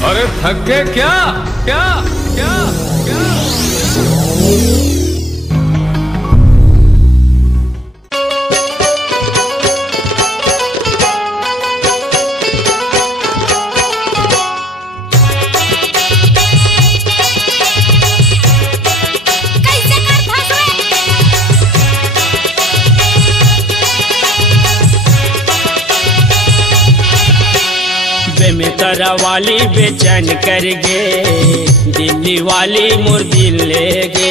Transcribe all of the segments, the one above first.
अरे थक गए क्या? क्या क्या क्या? बेमितरा वाली बेचैन कर गे, दिल्ली वाली मोर दिल ले गे।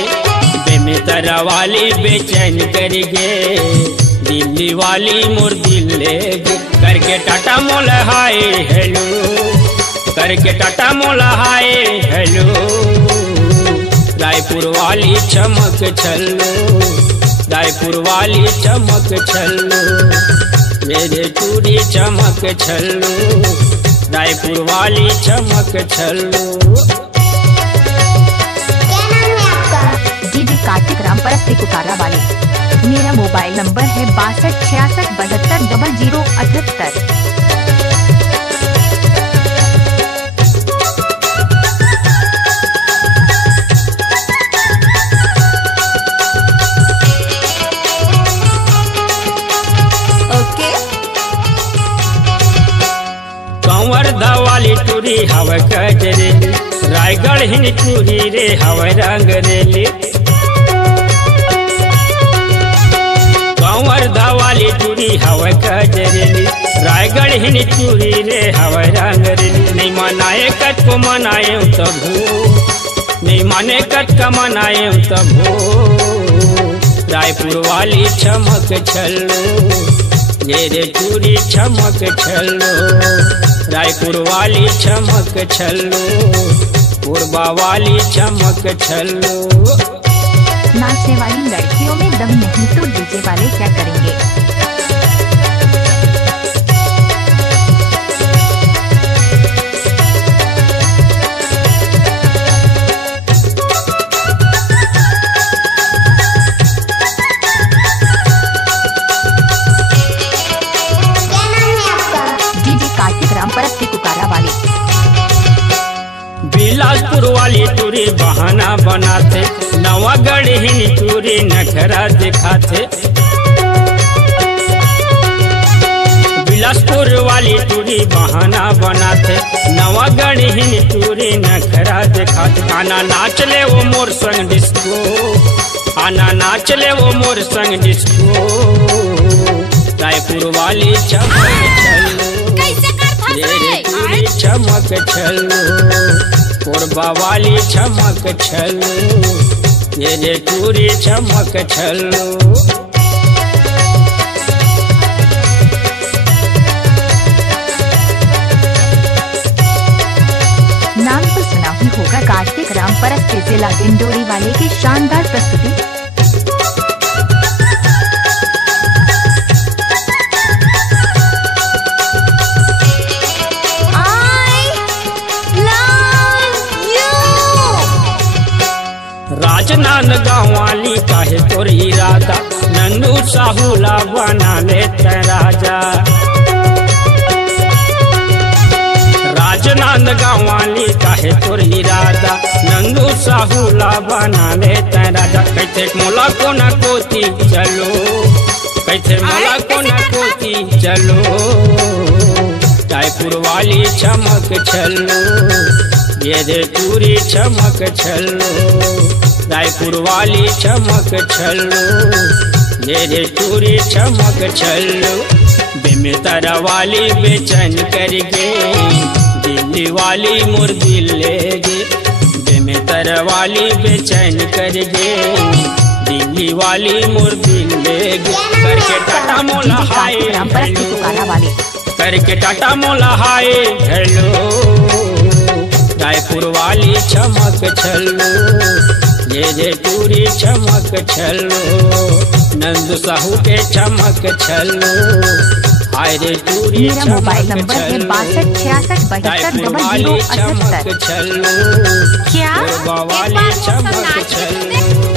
बेमितरा वाली बेचैन कर गे, दिल्ली वाली मोर दिल ले गे। करके टाटा मोल हाय हेलो, करके टाटा मोल हाय हेलो। रायपुर वाली चमक छल्लो, रायपुर वाली चमक छल्लो। मेरे चूड़ी चमक छल्लो, रायपुर वाली चमक छल्लो। क्या नाम है आपका? जी कार्तिक राम परस्ती कुकारा वाले। मेरा मोबाइल नंबर है 62 66 72 0078। कंवरधा वाली टूरी हवा कजरेली, रायगढ़ हिन टूरी रे हवा रंगरेली। कंवरधा वाली टूरी हवा कजरेली, रायगढ़ हिन टूरी रे हवा रंगरेली। नहीं मनाए कट को मनाए तबू, नहीं माने कट का मनाए तबू। रायपुर वाली चमक छल्लो, ये रे टूरी चमक छल्लो। रायपुर वाली चमक छल्लो, पूर्वा वाली चमक छल्लो। नाचने वाली लड़कियों में दम नहीं तो डीजे वाले क्या करेंगे? परस्ती कुकारा वाली। बिलासपुर वाली टूरी बहाना बनाते, नवागढ़ हिन टूरी नखरा दिखाते। बिलासपुर वाली टूरी बहाना बनाते, नवागढ़ हिन टूरी नखरा दिखाते। आना नाच ले वो मोर संग डिस्को, आना नाच ले वो मोर संग डिस्को। रायपुर वाली चमक छल्लो, चमक छल्लो। पूर्वा वाली चमक छल्लो, ये रे टूरी चमक छल्लो। नाम तो सुना ही होगा कार्तिक राम परस्ती जिला डिंडोरी वाले की शानदार प्रस्तुति। राजनांद गाँव वाली काहे तोर इरादा, नंदू साहूला बना लेते राजा। राजनांद गाँव वाली काहे तोर इरादा, नंदू साहूला बना लेते राजा। कैथे मोला कोना कोती चलो, कैथे मोला कोना कोती चलो। रायपुर वाली चमक छल्लो, ये रे टूरी चमक छल्लो। रायपुर वाली चमक छल्लो, ये रे टूरी चमक छल्लो। बेमितरा वाली बेचैन कर गे, दिल्ली वाली मोर दिल ले गे। बेमितरा वाली बेचैन कर गे, दिल्ली वाली मोर दिल ले गे। करके टाटा मोला हाय हेलो, करके टाटा मोला हाय हेलो। रायपुर वाली चमक छल्लो, ये रे टूरी चमक छल्लो। नंद साहू के चमक छल्लो, हाय रे टूरी मेरा मोबाइल नंबर है 62 66 72 0078। छल्लो। क्या? वाली चमक छल्लो।